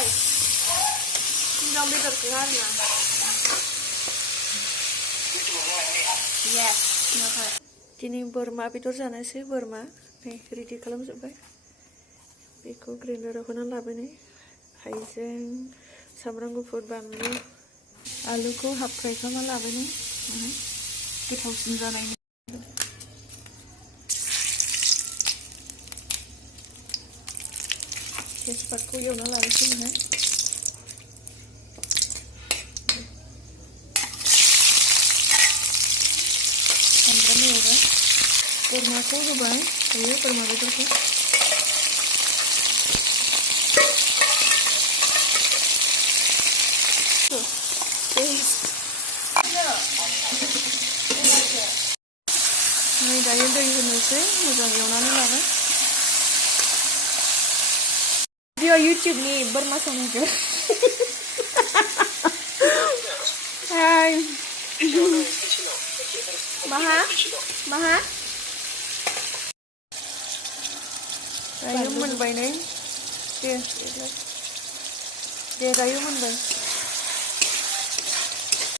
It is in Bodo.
Hai. Dong bederखौ आरोना Yes दिनै बोरमा बेदर जानोसै बोरमा नै रेडि खालामजोब्बाय बेखौ ग्रेन्डाराव होना लाबाय हाइजें सामब्राम गुफुर बानलु आलुखौ हाफ फ्राय खालामना लाबाय गोथावसिन जानायनि तेजपातखौ एवना लानोसै सामब्राम एवबाय बोरमाखौ होबाय दायो बोरमा बेदरखौ नै दायो दै होनोसै मोजां एवनानै लाबाय भिडिअ युट्युबनि बोरमा संनायखौ हाय माहा दायो मोनबाय नै दे दायो मोनबाय